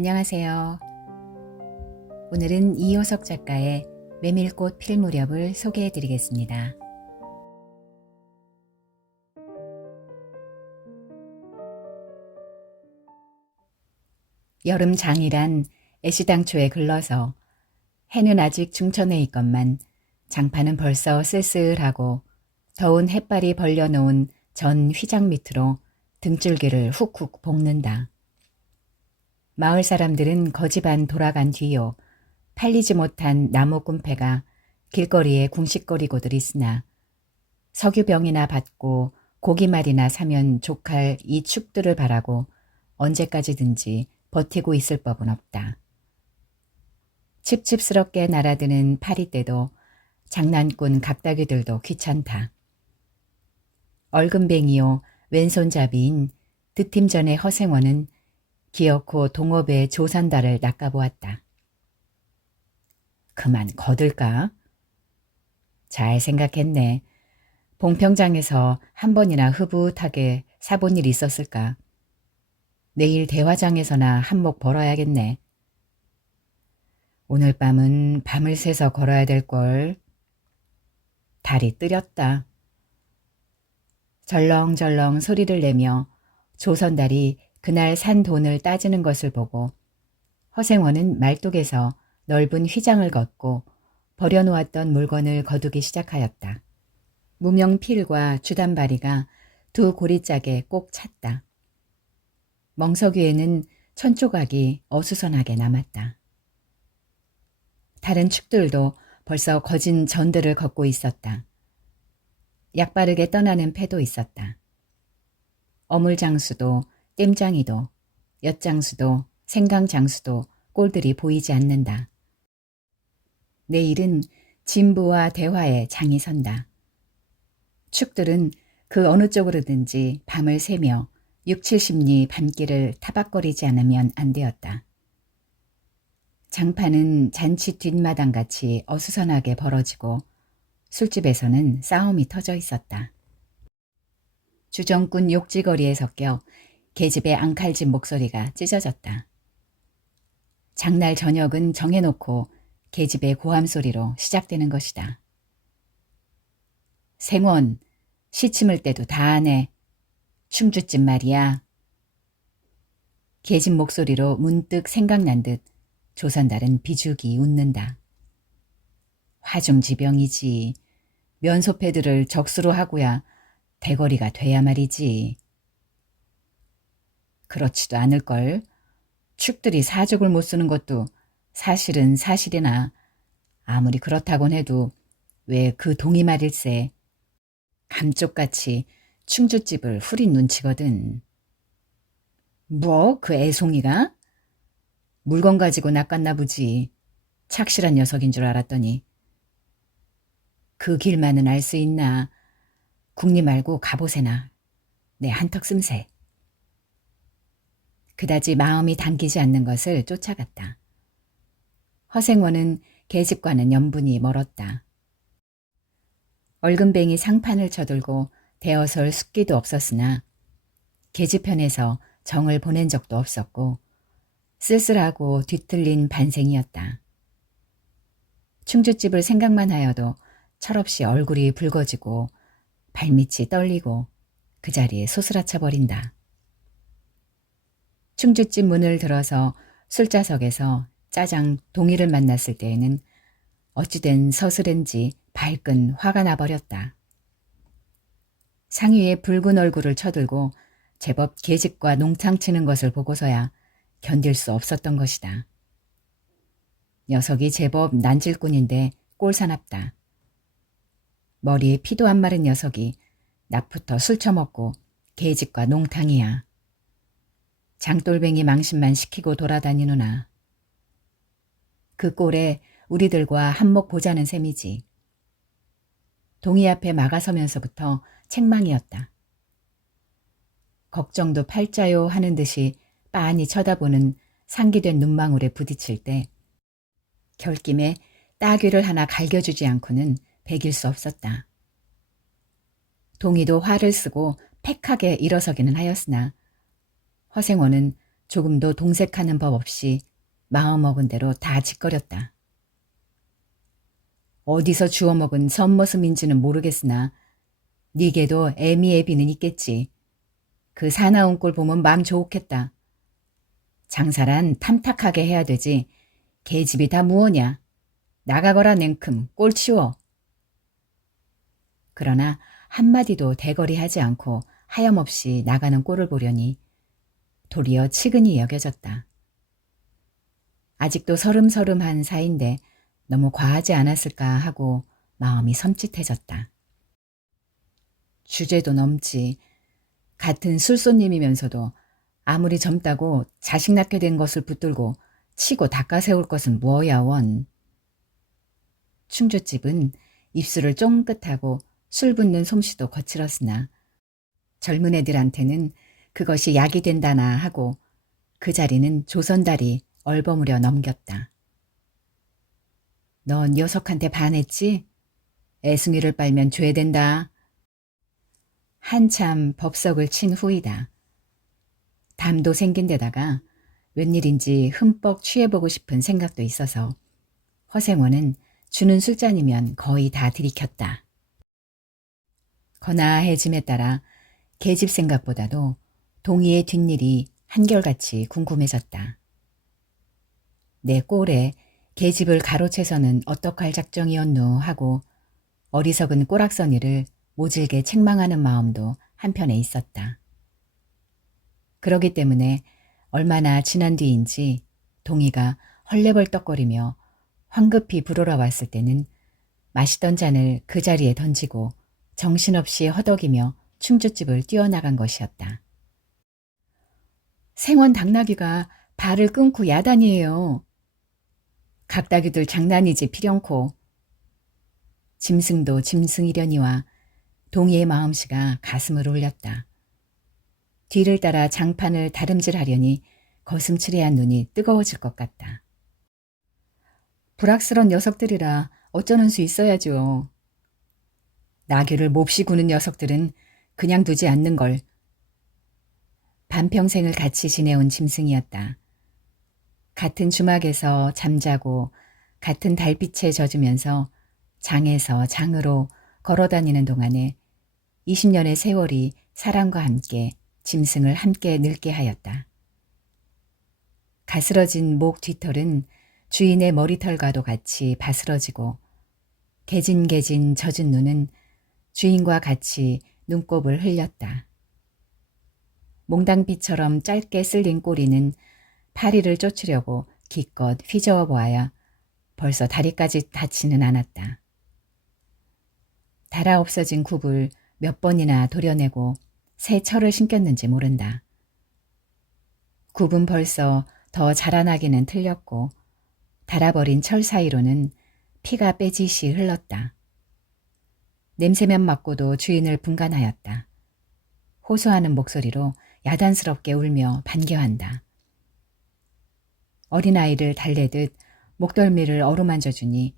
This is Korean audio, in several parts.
안녕하세요. 오늘은 이효석 작가의 메밀꽃 필 무렵을 소개해 드리겠습니다. 여름 장이란 애시당초에 글러서 해는 아직 중천에 있건만 장판은 벌써 쓸쓸하고 더운 햇발이 벌려놓은 전 휘장 밑으로 등줄기를 훅훅 볶는다. 마을 사람들은 거지반 돌아간 뒤요 팔리지 못한 나무 꿈패가 길거리에 궁식거리고들 있으나 석유병이나 받고 고기말이나 사면 족할 이 축들을 바라고 언제까지든지 버티고 있을 법은 없다. 칩칩스럽게 날아드는 파리떼도 장난꾼 각다귀들도 귀찮다. 얼금뱅이요 왼손잡이인 득팀전의 허생원은 기어코 동업의 조산달을 낚아보았다. 그만 거들까? 잘 생각했네. 봉평장에서 한 번이나 흐붓하게 사본 일 있었을까? 내일 대화장에서나 한몫 벌어야겠네. 오늘 밤은 밤을 새서 걸어야 될걸. 달이 뜨렸다. 절렁절렁 소리를 내며 조선달이 그날 산 돈을 따지는 것을 보고 허생원은 말뚝에서 넓은 휘장을 걷고 버려놓았던 물건을 거두기 시작하였다. 무명 필과 주단바리가 두 고리짝에 꼭 찼다. 멍석위에는 천조각이 어수선하게 남았다. 다른 축들도 벌써 거진 전들을 걷고 있었다. 약바르게 떠나는 패도 있었다. 어물장수도 땜장이도 엿장수도 생강장수도 꼴들이 보이지 않는다. 내일은 진부와 대화에 장이 선다. 축들은 그 어느 쪽으로든지 밤을 새며 6, 70리 밤길을 타박거리지 않으면 안 되었다. 장판은 잔치 뒷마당같이 어수선하게 벌어지고 술집에서는 싸움이 터져 있었다. 주정꾼 욕지거리에 섞여 계집의 앙칼진 목소리가 찢어졌다. 장날 저녁은 정해놓고 계집의 고함소리로 시작되는 것이다. 생원, 시침을 때도 다 하네. 충주집 말이야. 계집 목소리로 문득 생각난 듯 조선달은 비죽이 웃는다. 화중지병이지. 면소패들을 적수로 하고야 대거리가 돼야 말이지. 그렇지도 않을걸. 축들이 사족을 못 쓰는 것도 사실은 사실이나 아무리 그렇다곤 해도 왜 그 동이말일세. 감쪽같이 충주집을 후린 눈치거든. 뭐? 그 애송이가? 물건 가지고 낚았나 보지. 착실한 녀석인 줄 알았더니. 그 길만은 알 수 있나. 국리 말고 가보세나. 내 한턱 씀새. 그다지 마음이 당기지 않는 것을 쫓아갔다. 허생원은 계집과는 연분이 멀었다. 얼금뱅이 상판을 쳐들고 대어설 숙기도 없었으나 계집편에서 정을 보낸 적도 없었고 쓸쓸하고 뒤틀린 반생이었다. 충주집을 생각만 하여도 철없이 얼굴이 붉어지고 발밑이 떨리고 그 자리에 소스라쳐 버린다. 충주집 문을 들어서 술자석에서 짜장 동희를 만났을 때에는 어찌된 서슬인지 발끈 화가 나버렸다. 상위에 붉은 얼굴을 쳐들고 제법 계집과 농창 치는 것을 보고서야 견딜 수 없었던 것이다. 녀석이 제법 난질꾼인데 꼴사납다. 머리에 피도 안 마른 녀석이 낮부터 술 처먹고 계집과 농탕이야. 장돌뱅이 망신만 시키고 돌아다니누나. 그 꼴에 우리들과 한몫 보자는 셈이지. 동희 앞에 막아서면서부터 책망이었다. 걱정도 팔자요 하는 듯이 빤히 쳐다보는 상기된 눈망울에 부딪힐 때 결김에 따귀를 하나 갈겨주지 않고는 배길 수 없었다. 동희도 화를 쓰고 팩하게 일어서기는 하였으나 허생원은 조금도 동색하는 법 없이 마음먹은 대로 다 짓거렸다. 어디서 주워먹은 선머슴인지는 모르겠으나 니게도 애미애비는 있겠지. 그 사나운 꼴 보면 마음 좋겠다. 장사란 탐탁하게 해야 되지. 계집이 다 무엇냐. 나가거라 냉큼 꼴 치워. 그러나 한마디도 대거리하지 않고 하염없이 나가는 꼴을 보려니 도리어 치근히 여겨졌다. 아직도 서름서름한 사이인데 너무 과하지 않았을까 하고 마음이 섬찟해졌다. 주제도 넘지. 같은 술손님이면서도 아무리 젊다고 자식 낳게 된 것을 붙들고 치고 닦아세울 것은 뭐야 원. 충주집은 입술을 쫑긋하고 술 붓는 솜씨도 거칠었으나 젊은 애들한테는 그것이 약이 된다나 하고 그 자리는 조선달이 얼버무려 넘겼다. 넌 녀석한테 반했지? 애숭이를 빨면 죄된다. 한참 법석을 친 후이다. 담도 생긴 데다가 웬일인지 흠뻑 취해보고 싶은 생각도 있어서 허생원은 주는 술잔이면 거의 다 들이켰다. 거나해짐에 따라 계집 생각보다도 동희의 뒷일이 한결같이 궁금해졌다. 내 꼴에 계집을 가로채서는 어떡할 작정이었노 하고 어리석은 꼬락서니를 모질게 책망하는 마음도 한편에 있었다. 그러기 때문에 얼마나 지난 뒤인지 동희가 헐레벌떡거리며 황급히 불어라 왔을 때는 마시던 잔을 그 자리에 던지고 정신없이 허덕이며 충주집을 뛰어나간 것이었다. 생원 당나귀가 발을 끊고 야단이에요. 각다귀들 장난이지 필연코. 짐승도 짐승이려니와 동희의 마음씨가 가슴을 울렸다. 뒤를 따라 장판을 다름질하려니 거슴츠레한 눈이 뜨거워질 것 같다. 불악스런 녀석들이라 어쩌는 수 있어야죠. 나귀를 몹시 구는 녀석들은 그냥 두지 않는 걸. 반평생을 같이 지내온 짐승이었다. 같은 주막에서 잠자고 같은 달빛에 젖으면서 장에서 장으로 걸어다니는 동안에 20년의 세월이 사랑과 함께 짐승을 함께 늙게 하였다. 가스러진 목 뒤털은 주인의 머리털과도 같이 바스러지고 개진개진 젖은 눈은 주인과 같이 눈곱을 흘렸다. 몽당비처럼 짧게 쓸린 꼬리는 파리를 쫓으려고 기껏 휘저어 보아야 벌써 다리까지 닿지는 않았다. 달아 없어진 굽을 몇 번이나 도려내고 새 철을 신겼는지 모른다. 굽은 벌써 더 자라나기는 틀렸고 달아버린 철 사이로는 피가 빼지시 흘렀다. 냄새만 맡고도 주인을 분간하였다. 호소하는 목소리로 야단스럽게 울며 반겨한다. 어린아이를 달래듯 목덜미를 어루만져 주니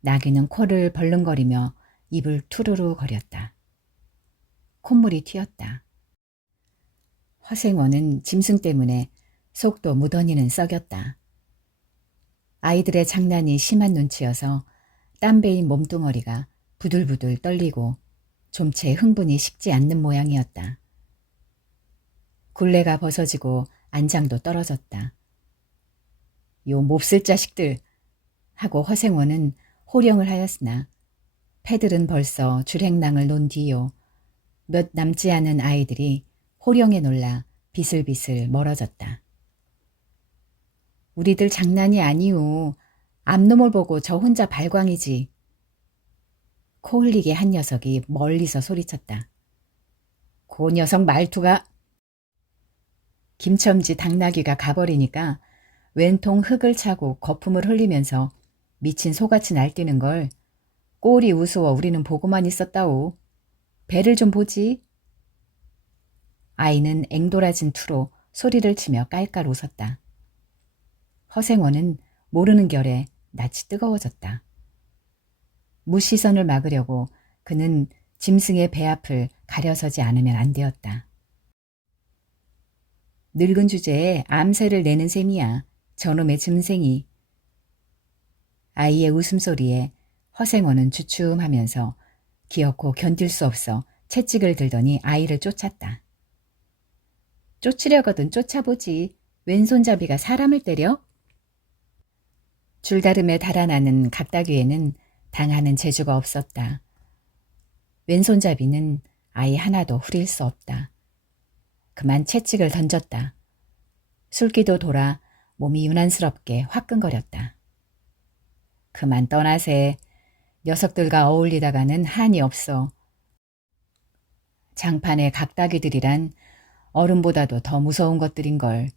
나귀는 코를 벌렁거리며 입을 투루루 거렸다. 콧물이 튀었다. 허생원은 짐승 때문에 속도 무던히는 썩였다. 아이들의 장난이 심한 눈치여서 땀배인 몸뚱어리가 부들부들 떨리고 좀채 흥분이 식지 않는 모양이었다. 굴레가 벗어지고 안장도 떨어졌다. 요 몹쓸 자식들 하고 허생원은 호령을 하였으나 패들은 벌써 줄행랑을 놓은 뒤요. 몇 남지 않은 아이들이 호령에 놀라 비슬비슬 멀어졌다. 우리들 장난이 아니오. 앞놈을 보고 저 혼자 발광이지. 코 흘리게 한 녀석이 멀리서 소리쳤다. 그 녀석 말투가. 김첨지 당나귀가 가버리니까 왼통 흙을 차고 거품을 흘리면서 미친 소같이 날뛰는 걸 꼴이 우스워 우리는 보고만 있었다오. 배를 좀 보지. 아이는 앵돌아진 투로 소리를 치며 깔깔 웃었다. 허생원은 모르는 결에 낯이 뜨거워졌다. 무시선을 막으려고 그는 짐승의 배 앞을 가려서지 않으면 안 되었다. 늙은 주제에 암세를 내는 셈이야. 저놈의 짐승이. 아이의 웃음소리에 허생원은 주춤하면서 기어코 견딜 수 없어 채찍을 들더니 아이를 쫓았다. 쫓으려거든 쫓아보지. 왼손잡이가 사람을 때려? 줄다름에 달아나는 각다귀에는 당하는 재주가 없었다. 왼손잡이는 아이 하나도 후릴 수 없다. 그만 채찍을 던졌다. 술기도 돌아 몸이 유난스럽게 화끈거렸다. 그만 떠나세. 녀석들과 어울리다가는 한이 없어. 장판의 각다귀들이란 어른보다도 더 무서운 것들인걸.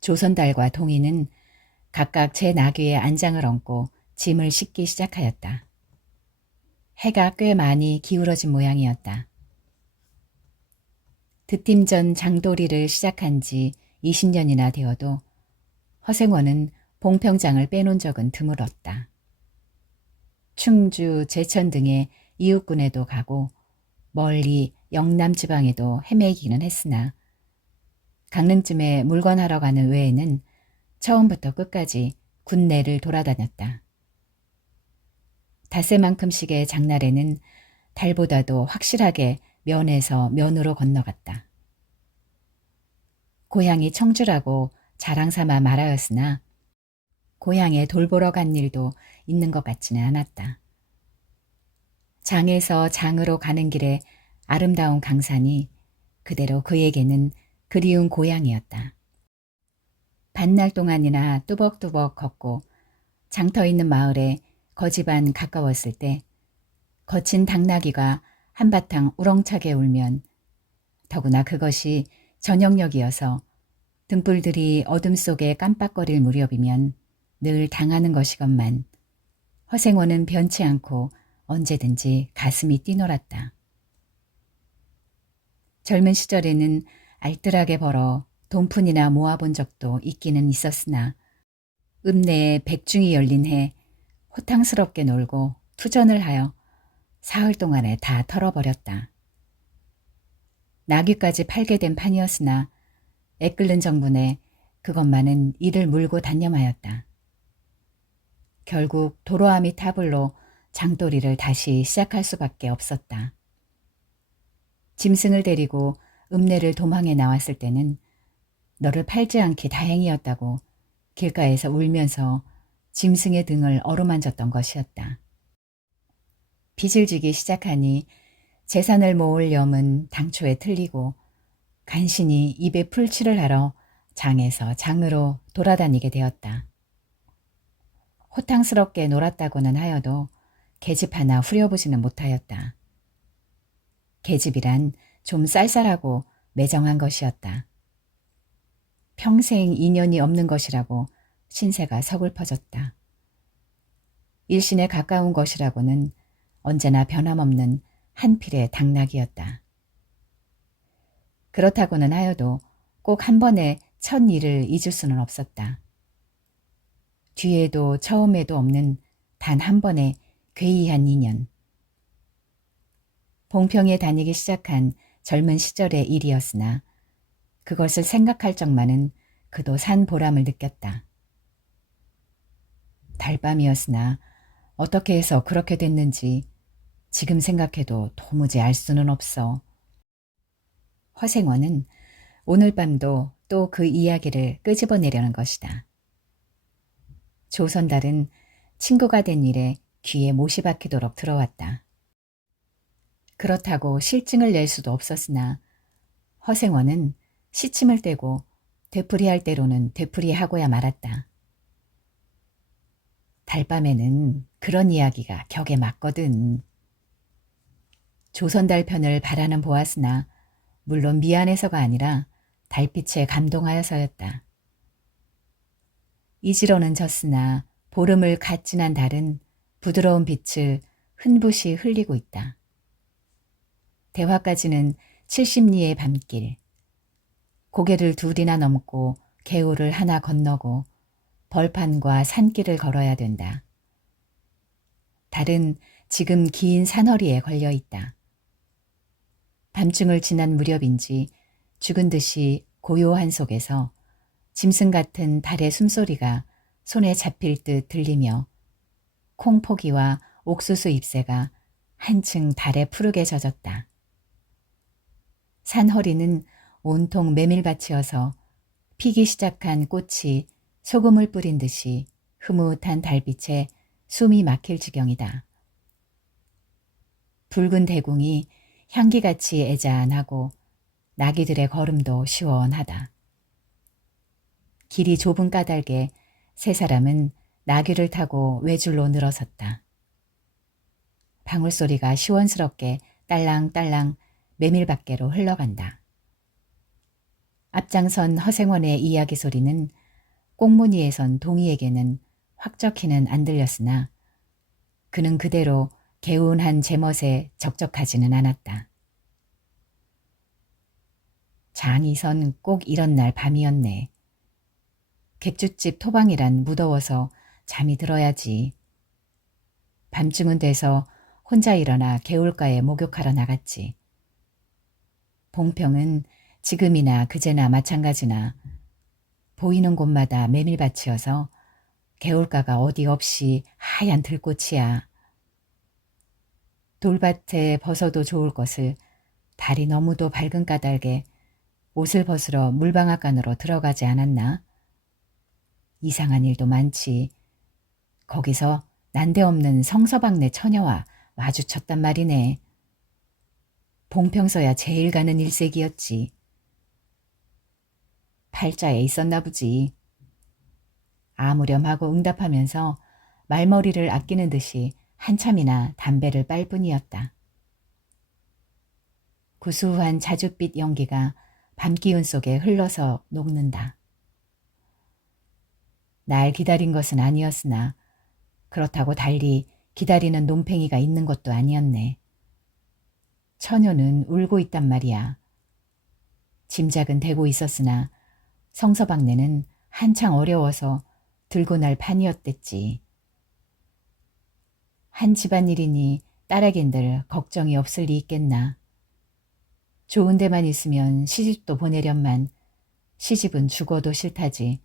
조선달과 동이는 각각 제 나귀에 안장을 얹고 짐을 싣기 시작하였다. 해가 꽤 많이 기울어진 모양이었다. 드팀전 장도리를 시작한 지 20년이나 되어도 허생원은 봉평장을 빼놓은 적은 드물었다. 충주, 제천 등의 이웃군에도 가고 멀리 영남 지방에도 헤매기는 했으나 강릉쯤에 물건하러 가는 외에는 처음부터 끝까지 군내를 돌아다녔다. 닷새만큼씩의 장날에는 달보다도 확실하게 면에서 면으로 건너갔다. 고향이 청주라고 자랑삼아 말하였으나 고향에 돌보러 간 일도 있는 것 같지는 않았다. 장에서 장으로 가는 길에 아름다운 강산이 그대로 그에게는 그리운 고향이었다. 반날 동안이나 뚜벅뚜벅 걷고 장터 있는 마을에 거지반 가까웠을 때 거친 당나귀가 한바탕 우렁차게 울면 더구나 그것이 저녁녘이어서 등불들이 어둠 속에 깜빡거릴 무렵이면 늘 당하는 것이건만 허생원은 변치 않고 언제든지 가슴이 뛰놀았다. 젊은 시절에는 알뜰하게 벌어 돈푼이나 모아본 적도 있기는 있었으나 읍내에 백중이 열린 해 호탕스럽게 놀고 투전을 하여 사흘 동안에 다 털어버렸다. 나귀까지 팔게 된 판이었으나 애끓는 정분에 그것만은 이를 물고 단념하였다. 결국 도로아미 타블로 장도리를 다시 시작할 수밖에 없었다. 짐승을 데리고 읍내를 도망해 나왔을 때는 너를 팔지 않기 다행이었다고 길가에서 울면서 짐승의 등을 어루만졌던 것이었다. 빚을 지기 시작하니 재산을 모을 염은 당초에 틀리고 간신히 입에 풀칠을 하러 장에서 장으로 돌아다니게 되었다. 호탕스럽게 놀았다고는 하여도 계집 하나 후려보지는 못하였다. 계집이란 좀 쌀쌀하고 매정한 것이었다. 평생 인연이 없는 것이라고 신세가 서글퍼졌다. 일신에 가까운 것이라고는 언제나 변함없는 한필의 당나귀였다. 그렇다고는 하여도 꼭 한 번에 첫 일을 잊을 수는 없었다. 뒤에도 처음에도 없는 단 한 번의 괴이한 인연. 봉평에 다니기 시작한 젊은 시절의 일이었으나 그것을 생각할 적만은 그도 산 보람을 느꼈다. 달밤이었으나 어떻게 해서 그렇게 됐는지 지금 생각해도 도무지 알 수는 없어. 허생원은 오늘 밤도 또 그 이야기를 끄집어내려는 것이다. 조선달은 친구가 된 일에 귀에 못이 박히도록 들어왔다. 그렇다고 실증을 낼 수도 없었으나 허생원은 시침을 떼고 되풀이할 대로는 되풀이하고야 말았다. 달밤에는 그런 이야기가 격에 맞거든. 조선달 편을 바라는 보았으나 물론 미안해서가 아니라 달빛에 감동하여서였다. 이지로는 졌으나 보름을 갓 지난 달은 부드러운 빛을 흔붓이 흘리고 있다. 대화까지는 70리의 밤길. 고개를 둘이나 넘고 개울을 하나 건너고 벌판과 산길을 걸어야 된다. 달은 지금 긴 산허리에 걸려 있다. 밤중을 지난 무렵인지 죽은 듯이 고요한 속에서 짐승 같은 달의 숨소리가 손에 잡힐 듯 들리며 콩포기와 옥수수 잎새가 한층 달에 푸르게 젖었다. 산허리는 온통 메밀밭이어서 피기 시작한 꽃이 소금을 뿌린 듯이 흐뭇한 달빛에 숨이 막힐 지경이다. 붉은 대궁이 향기같이 애잔하고 나귀들의 걸음도 시원하다. 길이 좁은 까닭에 세 사람은 나귀를 타고 외줄로 늘어섰다. 방울소리가 시원스럽게 딸랑딸랑 메밀밖에로 흘러간다. 앞장선 허생원의 이야기 소리는 꽁무니에선 동이에게는 확적히는 안 들렸으나 그는 그대로 개운한 제멋에 적적하지는 않았다. 장이 선 꼭 이런 날 밤이었네. 객주집 토방이란 무더워서 잠이 들어야지. 밤쯤은 돼서 혼자 일어나 개울가에 목욕하러 나갔지. 봉평은 지금이나 그제나 마찬가지나 보이는 곳마다 메밀밭이어서 개울가가 어디 없이 하얀 들꽃이야. 돌밭에 벗어도 좋을 것을 달이 너무도 밝은 까닭에 옷을 벗으러 물방앗간으로 들어가지 않았나? 이상한 일도 많지. 거기서 난데없는 성서방네 처녀와 마주쳤단 말이네. 봉평서야 제일 가는 일색이었지. 팔자에 있었나 보지. 아무렴하고 응답하면서 말머리를 아끼는 듯이 한참이나 담배를 빨 뿐이었다. 구수한 자줏빛 연기가 밤기운 속에 흘러서 녹는다. 날 기다린 것은 아니었으나 그렇다고 달리 기다리는 논팽이가 있는 것도 아니었네. 처녀는 울고 있단 말이야. 짐작은 되고 있었으나 성서방네는 한창 어려워서 들고 날 판이었댔지. 한 집안일이니 딸에겐들 걱정이 없을 리 있겠나. 좋은 데만 있으면 시집도 보내련만 시집은 죽어도 싫다지.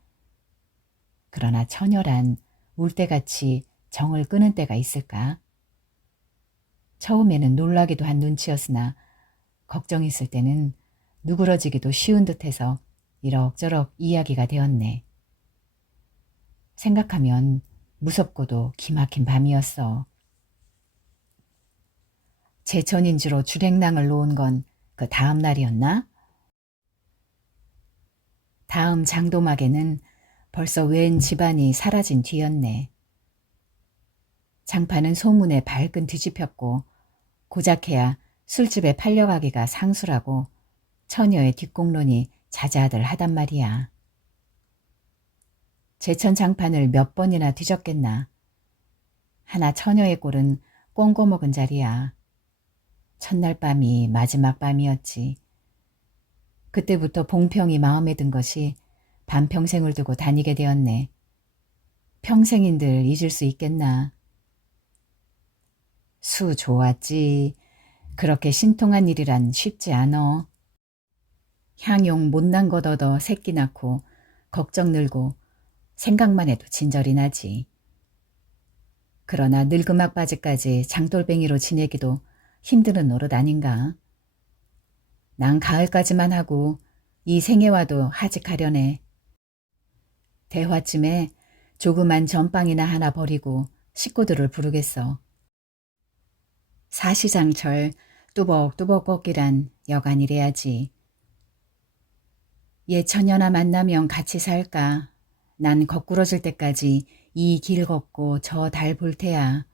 그러나 처녀란 울 때같이 정을 끄는 때가 있을까? 처음에는 놀라기도 한 눈치였으나 걱정했을 때는 누그러지기도 쉬운 듯해서 이럭저럭 이야기가 되었네. 생각하면 무섭고도 기막힌 밤이었어. 제천인주로 주랭랑을 놓은 건 그 다음 날이었나? 다음 장도막에는 벌써 웬 집안이 사라진 뒤였네. 장판은 소문에 발끈 뒤집혔고 고작해야 술집에 팔려가기가 상수라고 처녀의 뒷공론이 자자들 하단 말이야. 제천 장판을 몇 번이나 뒤졌겠나. 하나 처녀의 꼴은 꽁고 먹은 자리야. 첫날 밤이 마지막 밤이었지. 그때부터 봉평이 마음에 든 것이 반평생을 두고 다니게 되었네. 평생인들 잊을 수 있겠나. 수 좋았지. 그렇게 신통한 일이란 쉽지 않어. 향용 못난 것 얻어 새끼 낳고 걱정 늘고 생각만 해도 진절이 나지. 그러나 늙음악바지까지 장돌뱅이로 지내기도 힘드는 노릇 아닌가. 난 가을까지만 하고 이 생애와도 하직하려네. 대화쯤에 조그만 전빵이나 하나 버리고 식구들을 부르겠어. 사시장철 뚜벅뚜벅 꺾기란 여간이래야지. 얘 처녀나 만나면 같이 살까. 난 거꾸러질 때까지 이 길 걷고 저 달 볼 테야.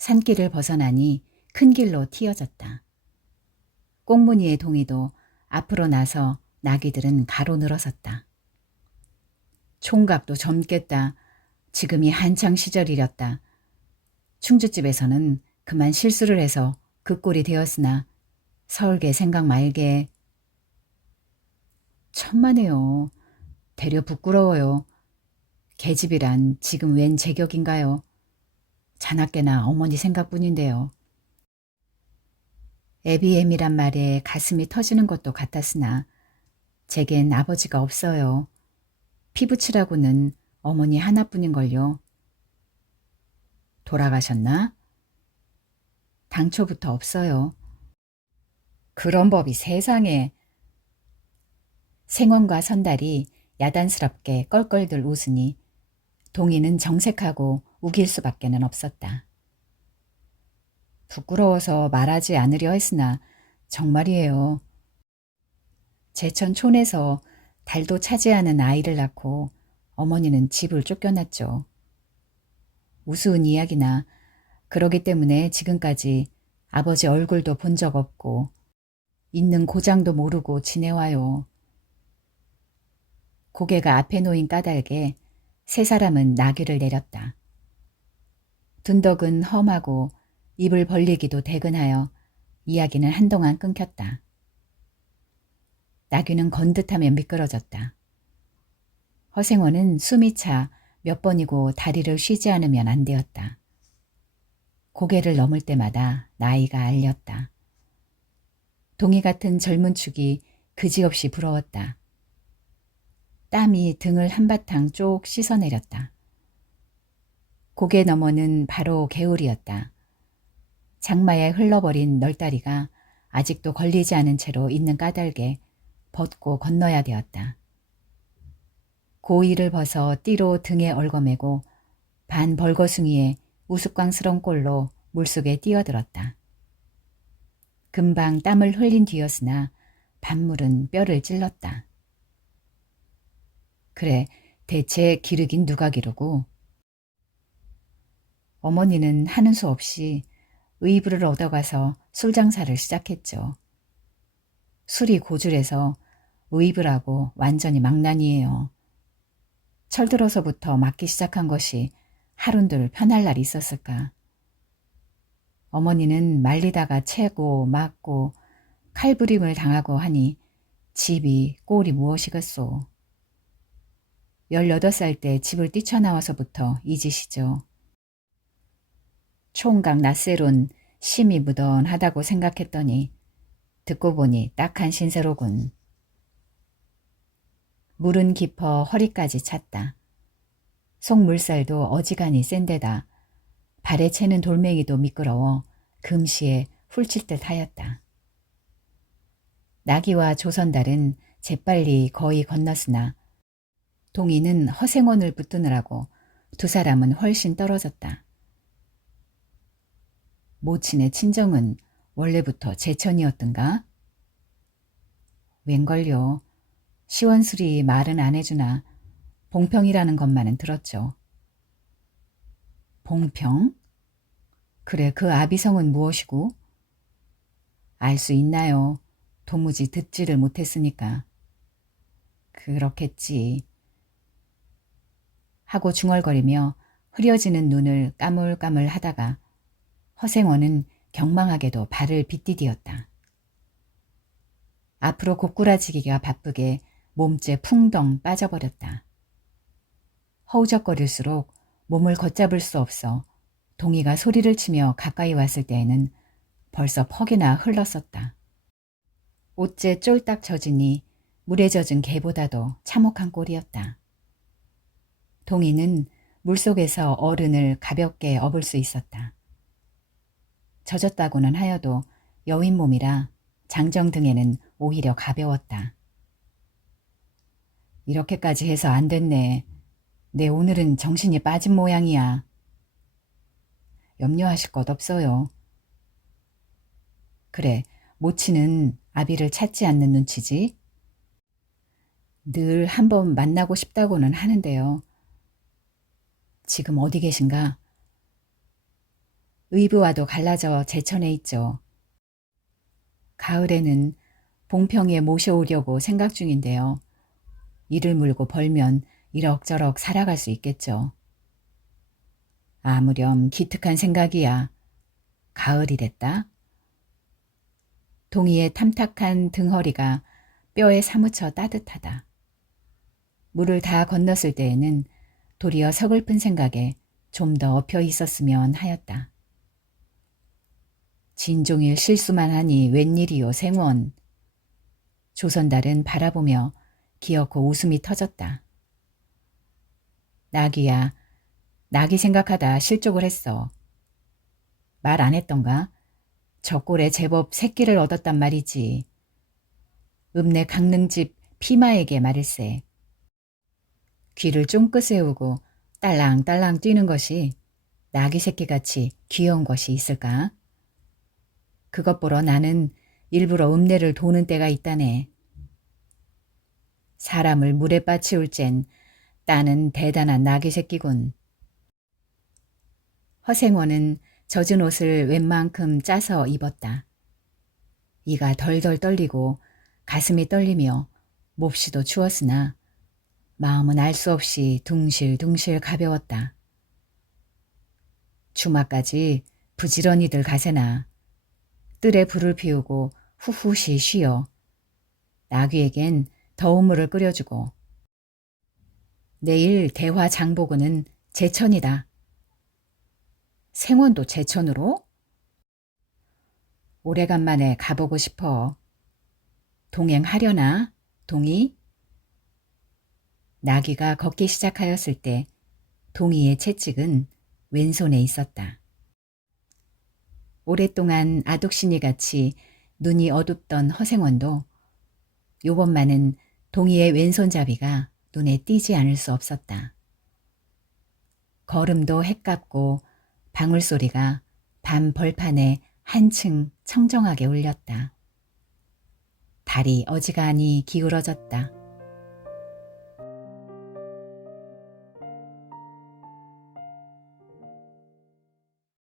산길을 벗어나니 큰 길로 튀어졌다. 꽁무니의 동이도 앞으로 나서 나귀들은 가로 늘어섰다. 총각도 젊겠다. 지금이 한창 시절이렸다. 충주집에서는 그만 실수를 해서 그 꼴이 되었으나 서울계 생각 말게. 천만에요. 되려 부끄러워요. 계집이란 지금 웬 제격인가요? 자나깨나 어머니 생각뿐인데요. 애비애미란 말에 가슴이 터지는 것도 같았으나 제겐 아버지가 없어요. 피부치라고는 어머니 하나뿐인걸요. 돌아가셨나? 당초부터 없어요. 그런 법이 세상에. 생원과 선달이 야단스럽게 껄껄들 웃으니 동희는 정색하고 우길 수밖에는 없었다. 부끄러워서 말하지 않으려 했으나 정말이에요. 제천 촌에서 달도 차지하는 아이를 낳고 어머니는 집을 쫓겨났죠. 우스운 이야기나 그러기 때문에 지금까지 아버지 얼굴도 본 적 없고 있는 고장도 모르고 지내와요. 고개가 앞에 놓인 까닭에 세 사람은 나귀를 내렸다. 둔덕은 험하고 입을 벌리기도 대근하여 이야기는 한동안 끊겼다. 나귀는 건듯하며 미끄러졌다. 허생원은 숨이 차 몇 번이고 다리를 쉬지 않으면 안 되었다. 고개를 넘을 때마다 나이가 알렸다. 동이 같은 젊은 축이 그지없이 부러웠다. 땀이 등을 한바탕 쭉 씻어내렸다. 고개 너머는 바로 개울이었다. 장마에 흘러버린 널다리가 아직도 걸리지 않은 채로 있는 까닭에 벗고 건너야 되었다. 고이를 벗어 띠로 등에 얽어매고 반 벌거숭이에 우스꽝스런 꼴로 물속에 뛰어들었다. 금방 땀을 흘린 뒤였으나 반물은 뼈를 찔렀다. 그래, 대체 기르긴 누가 기르고? 어머니는 하는 수 없이 의불을 얻어가서 술 장사를 시작했죠. 술이 고줄해서 의불하고 완전히 망난이에요. 철들어서부터 맞기 시작한 것이 하룬들 편할 날이 있었을까. 어머니는 말리다가 채고 맞고 칼부림을 당하고 하니 집이 꼴이 무엇이겠소. 18살 때 집을 뛰쳐나와서부터 이 짓이죠. 총각 낯새론 심이 무던하다고 생각했더니 듣고 보니 딱한 신세로군. 물은 깊어 허리까지 찼다. 속물살도 어지간히 센데다 발에 채는 돌멩이도 미끄러워 금시에 훌칠 듯 하였다. 나귀와 조선달은 재빨리 거의 건넜으나 동이는 허생원을 붙드느라고 두 사람은 훨씬 떨어졌다. 모친의 친정은 원래부터 제천이었던가? 웬걸요. 시원술이 말은 안 해주나 봉평이라는 것만은 들었죠. 봉평? 그래, 그 아비성은 무엇이고? 알 수 있나요? 도무지 듣지를 못했으니까. 그렇겠지. 하고 중얼거리며 흐려지는 눈을 까물까물 하다가 허생원은 경망하게도 발을 빗디디었다. 앞으로 고꾸라지기가 바쁘게 몸째 풍덩 빠져버렸다. 허우적거릴수록 몸을 걷잡을 수 없어 동이가 소리를 치며 가까이 왔을 때에는 벌써 퍽이나 흘렀었다. 옷째 쫄딱 젖으니 물에 젖은 개보다도 참혹한 꼴이었다. 동이는 물속에서 어른을 가볍게 업을 수 있었다. 젖었다고는 하여도 여인 몸이라 장정 등에는 오히려 가벼웠다. 이렇게까지 해서 안 됐네. 내 오늘은 정신이 빠진 모양이야. 염려하실 것 없어요. 그래, 모치는 아비를 찾지 않는 눈치지. 늘 한번 만나고 싶다고는 하는데요. 지금 어디 계신가? 의부와도 갈라져 제천에 있죠. 가을에는 봉평에 모셔오려고 생각 중인데요. 이를 물고 벌면 이럭저럭 살아갈 수 있겠죠. 아무렴 기특한 생각이야. 가을이랬다. 동이의 탐탁한 등허리가 뼈에 사무쳐 따뜻하다. 물을 다 건넜을 때에는 도리어 서글픈 생각에 좀 더 엎여 있었으면 하였다. 진종일 실수만 하니 웬일이요 생원. 조선달은 바라보며 기어코 웃음이 터졌다. 나귀야, 나귀 생각하다 실족을 했어. 말 안 했던가? 저 꼴에 제법 새끼를 얻었단 말이지. 읍내 강릉집 피마에게 말일세. 귀를 쫑긋 세우고 딸랑딸랑 뛰는 것이 나귀 새끼같이 귀여운 것이 있을까? 그것 보러 나는 일부러 읍내를 도는 때가 있다네. 사람을 물에 빠치울 젠 따는 대단한 나귀 새끼군. 허생원은 젖은 옷을 웬만큼 짜서 입었다. 이가 덜덜 떨리고 가슴이 떨리며 몹시도 추웠으나 마음은 알 수 없이 둥실둥실 가벼웠다. 주마까지 부지런히들 가세나. 뜰에 불을 피우고 후후시 쉬어. 나귀에겐 더운 물을 끓여주고. 내일 대화 장보고는 제천이다. 생원도 제천으로? 오래간만에 가보고 싶어. 동행하려나? 동이? 나귀가 걷기 시작하였을 때 동이의 채찍은 왼손에 있었다. 오랫동안 아독신이같이 눈이 어둡던 허생원도 요번만은 동이의 왼손잡이가 눈에 띄지 않을 수 없었다. 걸음도 헷깝고 방울소리가 밤 벌판에 한층 청정하게 울렸다. 달이 어지간히 기울어졌다.